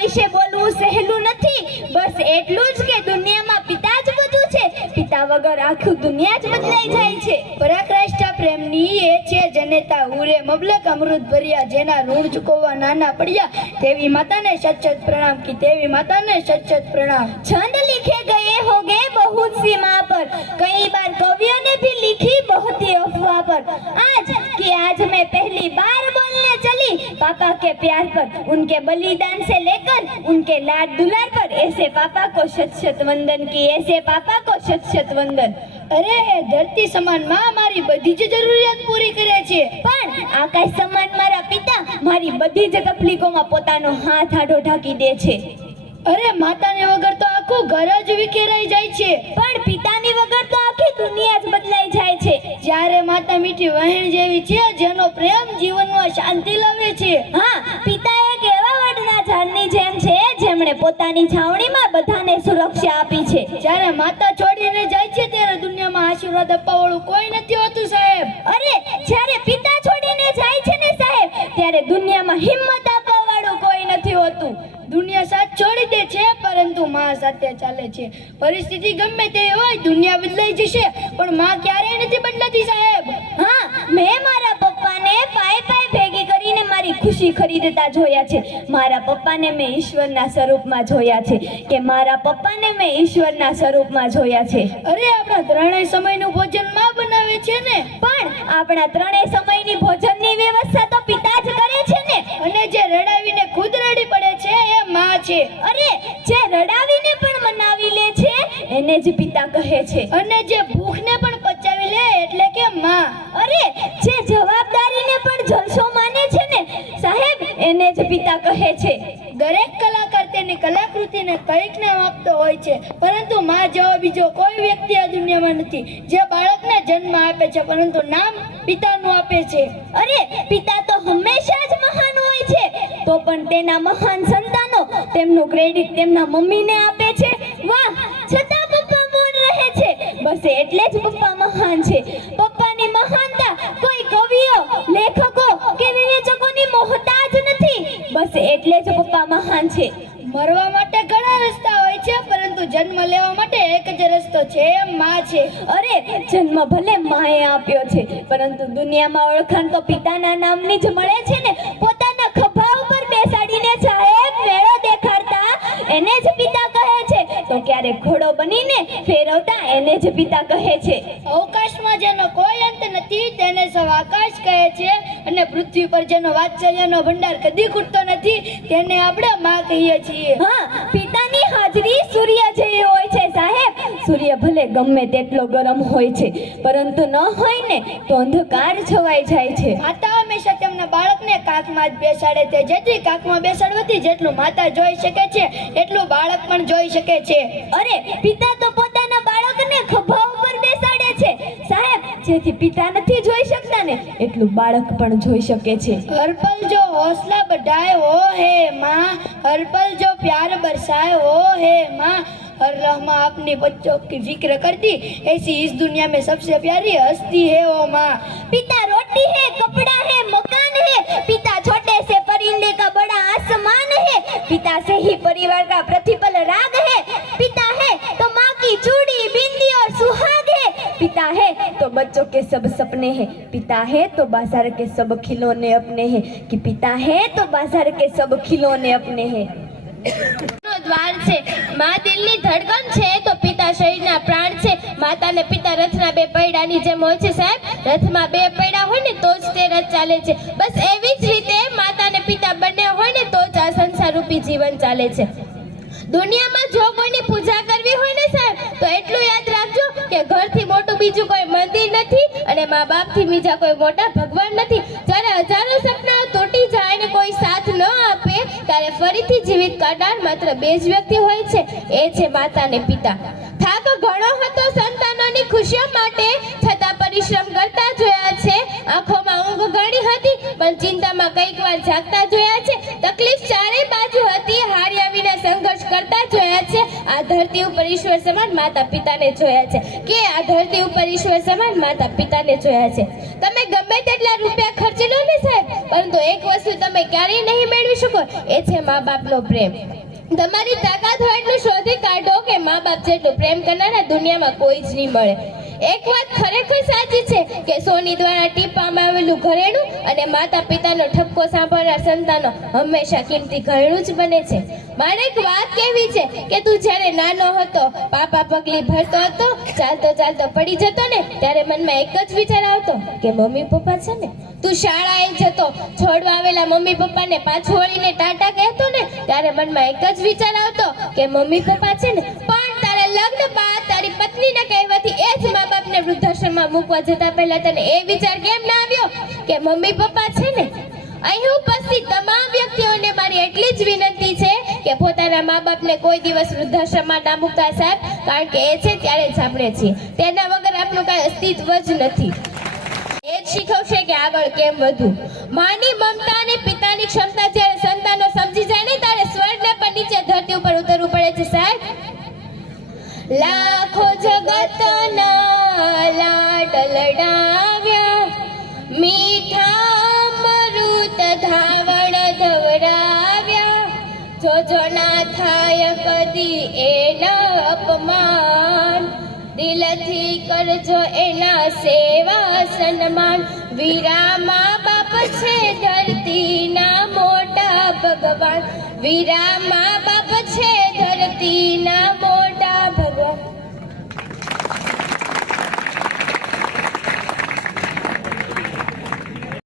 વિશે બોલવું સહેલું નથી. બસ એટલું જ કે દુનિયામાં પિતા જ બધું છે. પિતા વગર આખું દુનિયા જ બદલાઈ જાય છે. પરાકાષ્ઠા પ્રેમની એ છે જનેતા ઉરે મબલક અમૃત ભર્યા, જેના ઋણ ચૂકવવા નાના પડ્યા, તેવી માતાને સચ સચ પ્રણામ કી તેવી માતાને સચ સચ प्रणाम। छंद लिखे गए होंगे बहुत सीमा पर, कई बार कवियों ने भी लिखी बहुत ही अफवाह पर। आज मैं पहली बार बोलने चली पापा के प्यार पर, उनके बलिदान से लेकर उनके लाड दुलार पर। ऐसे पापा को शत शत वंदन की, ऐसे पापा को शत शत वंदन। अरे धरती સમાન માં મારી બધી જ જરૂરિયાત પૂરી કરે છે, પણ આકાશ સમાન મારા પિતા મારી બધી જ તકલીફોમાં પોતાનો હાથ આડો ઢાંકી દે છે। અરે માતાને વગર તો આખું ઘર જ વિખેરાઈ જાય છે, પણ પિતાની વગર તો આખી દુનિયા જ બદલાઈ જાય છે। જ્યારે માતા મીઠી વહેણ જેવી છે, જેનો પ્રેમ જીવનમાં શાંતિ લાવે છે। હા, પિતા એક એવા વડના ઝાડની જેમ છે જેમણે પોતાની છાવણીમાં બધાને સુરક્ષા આપી છે। જ્યારે માતા છોડીને જાય છે ત્યારે દુનિયામાં આશીર્વાદ આપવા વાળું કોઈ નથી હોતું સાહેબ। અરે જ્યારે પિતા છોડીને જાય છે ને સાહેબ, ત્યારે દુનિયામાં હિંમત આપવા વાળું કોઈ નથી હોતું। દુનિયા સાથ છોડી દે છે, પરંતુ માં સાથે ચાલે છે। પરિસ્થિતિ ગમે તે હોય, દુનિયા બદલાઈ જશે, પણ માં ક્યારેય નથી બદલાતી સાહેબ। હા, મેં મારા પપ્પાને પાય પાય ભેગી કરીને મારી ખુશી ખરીદતા જોયા છે। મારા પપ્પાને મેં ઈશ્વરના સ્વરૂપમાં જોયા છે, કે મારા પપ્પાને મેં ઈશ્વરના સ્વરૂપમાં જોયા છે। અરે આપણા ત્રણેય સમયનું ભોજન માં બનાવે છે ને, પણ આપણા ત્રણેય સમયની ભોજનની વ્યવસ્થા તો પિતા જ કરે છે ને। અને જે રડાવીને ખુદ રડી પડે છે એ માં છે। અરે જે રડાવીને પણ મનાવી લે છે એને જ પિતા કહે છે। અને જે ભૂખને પણ પચાવી લે એટલે કે માં। અરે જે જવાબદારીને પણ જલસો માને છે ને સાહેબ, એને જ પિતા કહે છે। દરેક કલાકાર તેની કલાકૃતિને કંઈક નામ આપતો હોય છે, પરંતુ માં જેવો બીજો કોઈ વ્યક્તિ આ દુનિયામાં નથી જે બાળકને જન્મ આપે છે, પરંતુ નામ પિતાનું આપે છે। અરે પિતા તો હંમેશા જ મહાન હોય છે, તો પણ તેના મહાન સંતાનો તેમનું ક્રેડિટ તેમના મમ્મીને આપે છે। વાહ, છતાં પપ્પા મૌન રહે છે। બસ એટલે જ પપ્પા મહાન છે। પપ્પાની મહાનતા કોઈ કવિઓ, લેખકો કે વિવેચકોની મોહતાજ નથી। બસ એટલે જ પપ્પા મહાન છે। મરવા માટે ઘણા રસ્તા હોય છે, પરંતુ જન્મ લેવા માટે એક જ રસ્તો છે, માં છે। અરે જન્મ ભલે માએ આપ્યો છે, પરંતુ દુનિયામાં ઓળખાણ તો પિતાના નામની જ મળે છે ને। પોતાના ખભા ઉપર બેસાડીને સાહેબ મેળો દેખાડતા એને જ પિતા કહે છે, તો ક્યારેક ઘોડો બનીને ફેરવતા એને જ પિતા કહે છે। અવકાશમાં જેનો કોઈ અંત નથી તેને સૌ આકાશ કહે છે, અને પૃથ્વી પર જેનો વાત્સલ્યનો ભંડાર કદી ખૂટતો નથી તેને આપણે માં કહીએ છીએ। હા, પિતાની હાજરી સૂર્ય જેવી હોય છે સાહેબ। સૂર્ય ભલે ગમે તેટલો ગરમ હોય છે, પરંતુ ન હોય ને તો અંધકાર છવાઈ જાય છે। માતા હંમેશા તેમના બાળકને કાખમાં જ બેસાડે છે, જેથી કાખમાં બેસાડવાથી જેટલું માતા જોઈ શકે છે એટલું બાળક પણ જોઈ શકે છે। અરે પિતા તો પોતાના બાળકને ખભા ઉપર બેસાડે છે સાહેબ, જેથી પિતા નથી જોઈ શકતા ને એટલું બાળક પણ જોઈ શકે છે। हर पल जो हौसला बढ़ाए वो है माँ, हर पल जो प्यार बरसाए वो है माँ, हर लम्हा अपने बच्चों की फिक्र करती, ऐसी इस दुनिया में सबसे प्यारी हस्ती है वो माँ। पिता रोटी है, कपड़ा है, मकान है, पिता छोटे से परिंदे का बड़ा आसमान है, पिता से ही परिवार का प्रतिपल राग है, पिता है तो माँ की चूड़ी, बिंदी और सुहाग है, पिता है तो बच्चों के सब सपने हैं, पिता है तो बाजार के सब खिलौने अपने हैं, कि पिता है तो बाजार के सब खिलौने अपने हैं। દ્વાર છે, માં દિલની ધડકન છે, તો પિતા શરીરના પ્રાણ છે। માતા ને પિતા રથના બે પૈડાની જેમ હોય છે સાહેબ। રથમાં બે પૈડા હોય ને તો જ તે રથ ચાલે છે। બસ એવી જ રીતે માતા ને પિતા બંને હોય ને તો જ આ સંસાર રૂપી જીવન ચાલે છે। દુનિયામાં જો કોઈની પૂજા કરવી હોય ને સાહેબ, તો એટલું યાદ રાખજો કે ઘરથી મોટું બીજું કોઈ મંદિર નથી, અને મા બાપથી બીજા કોઈ મોટા ભગવાન નથી। જ્યારે હજારો સપનાઓ તૂટી જાય ને કોઈ સાથ ન આપે, ત્યારે ફરીથી જીવિત કરનાર માત્ર બે જ વ્યક્તિ હોય છે, એ છે માતા ને પિતા। થાક ઘણો હતો સંતાનોની ખુશીઓ માટે, છતાં પરિશ્રમ કરતા જોયા છે। આંખોમાં ઊંઘ ઘણી હતી, પણ ચિંતામાં કઈક વાર જાગતા જોયા છે। તકલીફ ચારે બાજુ હતી, હાર્યા વિના સંઘર્ષ કરતા જોયા છે। આ ધરતી ઉપર ઈશ્વર સમાન માતા પિતાને જોયા છે, કે આ ધરતી ઉપર ઈશ્વર સમાન માતા પિતાને જોયા છે। તમે ગમે તેટલા રૂપિયા ખર્ચી લો ને સાહેબ, પરંતુ એક વસ્તુ તમે ક્યારેય નહીં મેળવી શકો, એ છે મા બાપનો પ્રેમ. તમારી તાકાત હોય એટલું શોધી કાઢો કે મા બાપ જેટલું પ્રેમ કરનારા દુનિયામાં કોઈ જ નહીં મળે. એક વાત ખરેખર સાચી છે કે સોની દ્વારા ટીપવામાં આવેલું ઘરેણું અને માતા પિતાનો ઠપકો સાંભળનાર સંતાનો હંમેશા કિંમતી ઘરેણું જ બને છે. મારે એક વાત કહેવી છે કે તું જ્યારે નાનો હતો, પાપા પગલી ભરતો હતો, ચાલતો ચાલતો પડી જતો ને, ત્યારે મનમાં એક જ વિચાર આવતો કે મમ્મી પપ્પા છે ને. તું શાળાએ જતો, છોડવા આવેલા મમ્મી પપ્પાને પાછું વળીને ટાટા કહેતો ને, ત્યારે મનમાં એક જ વિચાર આવતો કે મમ્મી પપ્પા છે ને. પણ તારા લગ્ન બાદ તારી પત્નીના કહેવાથી એ જ મા બાપને વૃદ્ધાશ્રમમાં મૂકવા જતા પહેલા તને એ વિચાર કેમ ના આવ્યો કે મમ્મી પપ્પા છે ને? અહીં ઉપસ્થિત તમામ વ્યક્તિઓને મારી એટલી જ વિનંતી છે કે પોતાના મા બાપને કોઈ દિવસ વૃદ્ધાશ્રમમાં ના મૂકતા સાહેબ, કારણ કે એ છે ત્યારે જ આપણે છીએ, તેના વગર આપણું કાંઈ અસ્તિત્વ જ નથી. એ જ શીખવશે કે આગળ કેમ વધવું. માની મમતા અને પિતાની ક્ષમતા જ્યારે સંતાનો સમજી જાય ને, ત્યારે સ્વર્ગને પણ નીચે ધરતી ઉપર ઉતરવું પડે છે સાહેબ. લાખો જગતના લાડ લડાવ્યા, મીઠા અમૃત ધાવણ ધવરાવ્યા, જોજો ના થાય કદી એના અપમાન, દિલથી કરજો એના સેવા સન્માન. વીરા મા બાપ છે ધરતીના મોટા ભગવાન, વીરા મા બાપ છે ધરતીના